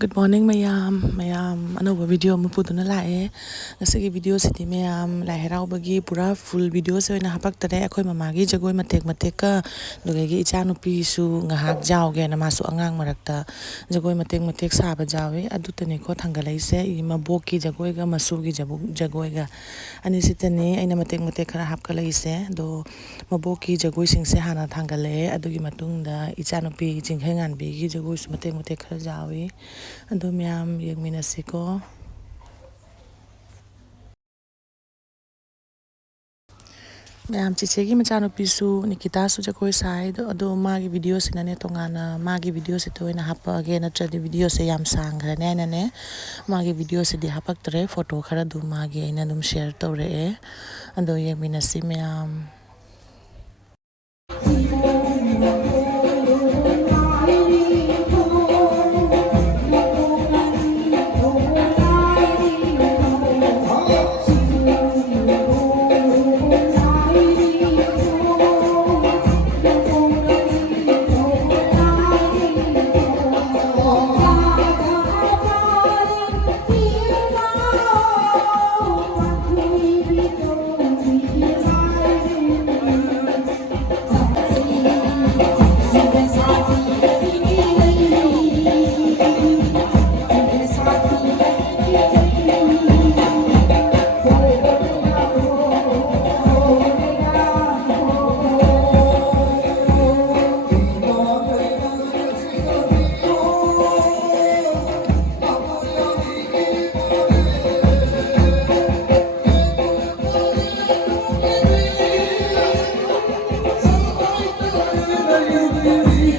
Good morning mayam anova video mu puduna lae ngasigi video siti mayam lai heraubagi pura full video se oina hapaktare akhoi mamagi jagoi matek ka lugagi icha nupi su ngahak jawge na masu angang marakta jagoi matek saba jawe adutane ko thangalaise i maboki jagoi ga masugi jagoi ga ani sitane aina matek khara hapkalaise do maboki jagoi singse hana thangale adugi matungda icha nupi jinghengan bi gi jagoi su matek khara jawe ado mayam yegminasiko mayam chichegi machanupi su Nikita su jagoi sai ado magi video sinane tongana magi video se toina hapa age natradi video se yam sangrane ainane magi video se di hapaktre photo khara du magi aina dum share tore ado yegminasi mayam Hãy subscribe cho kênh Ghiền Mì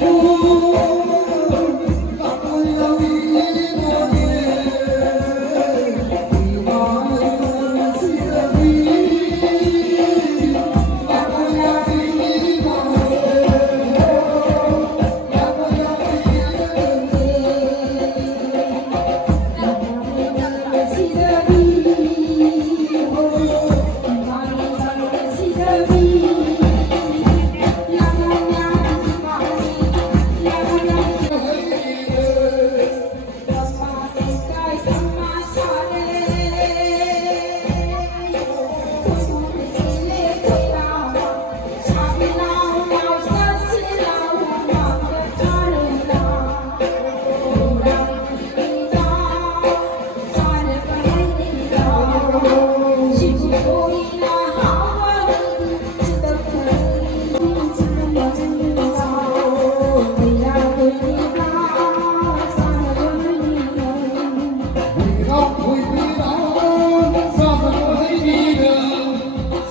Gõ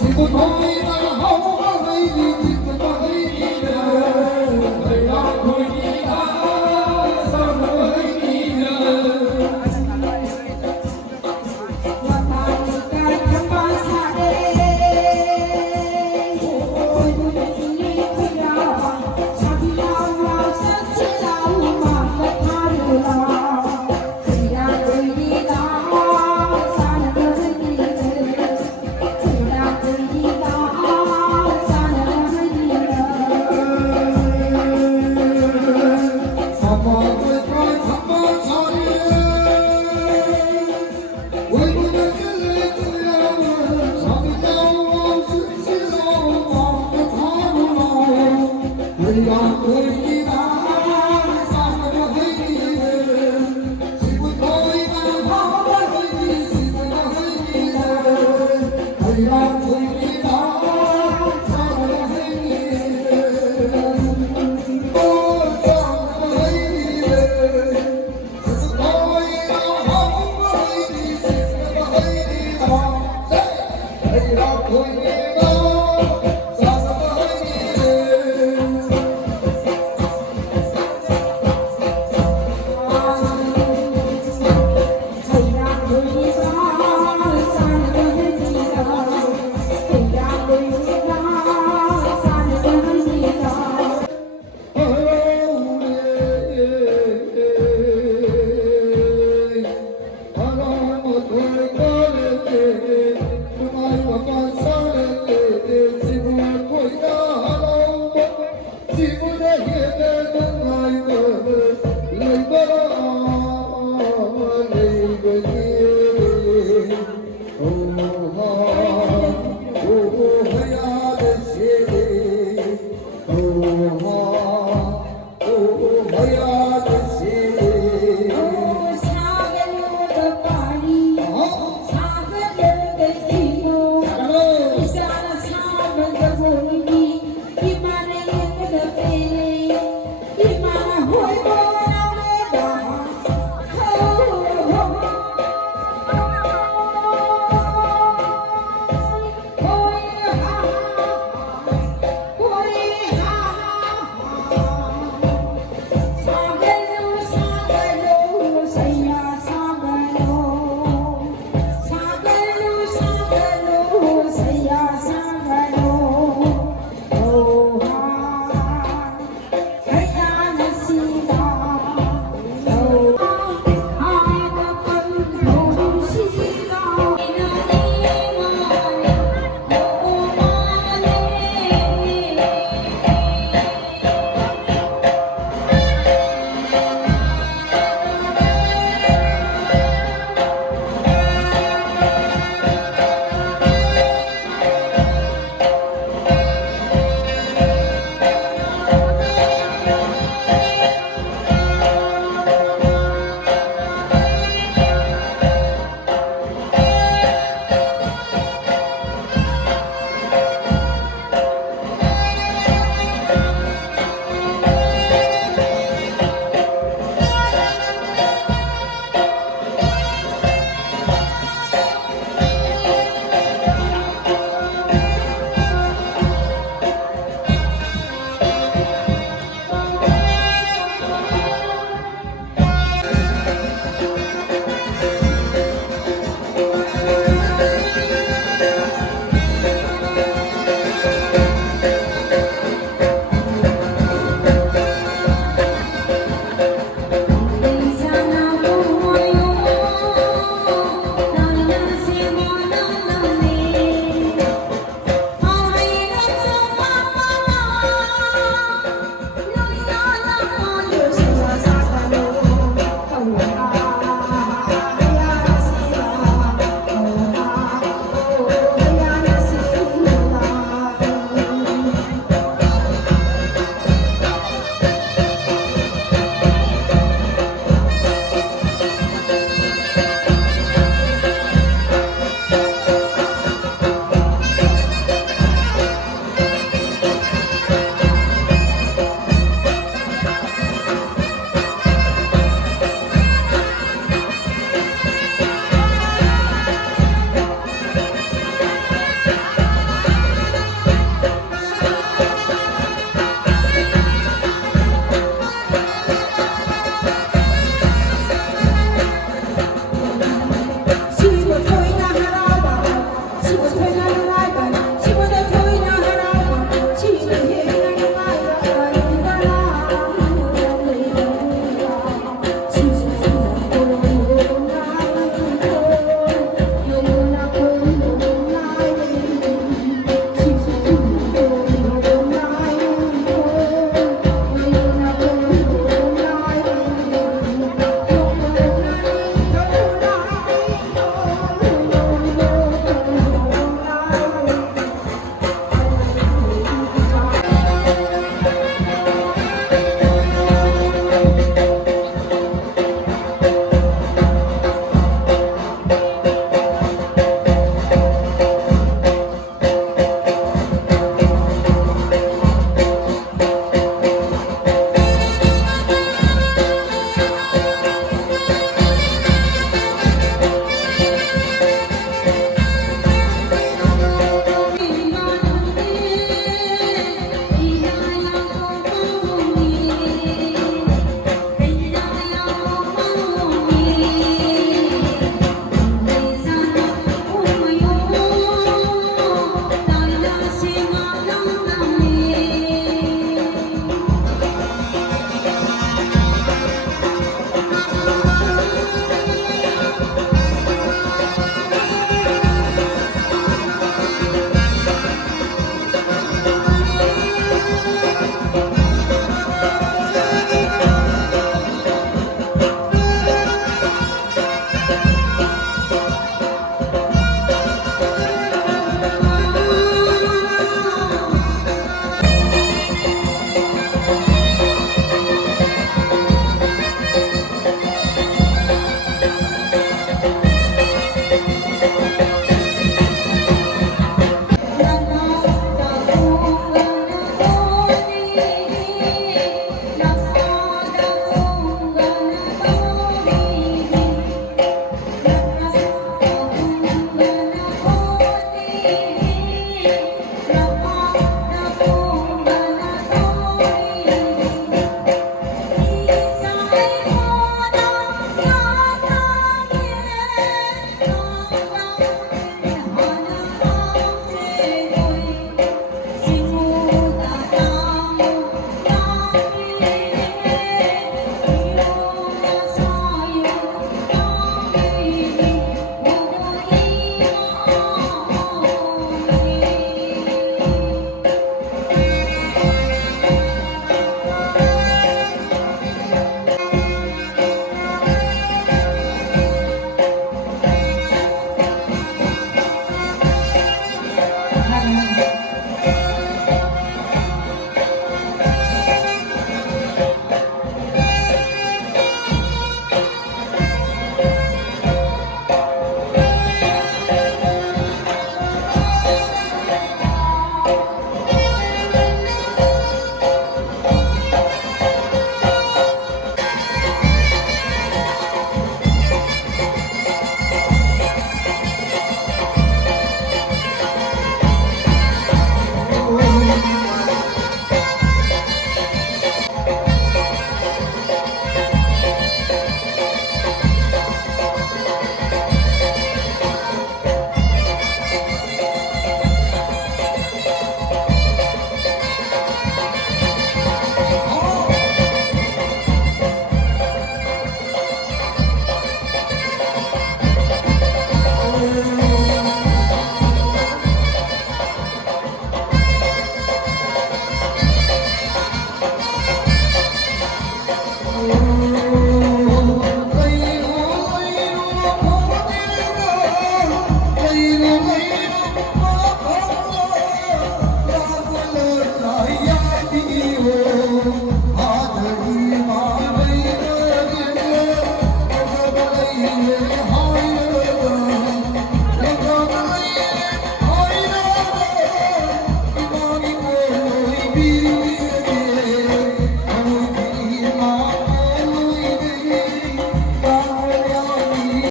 để không bỏ lỡ những video hấp dẫn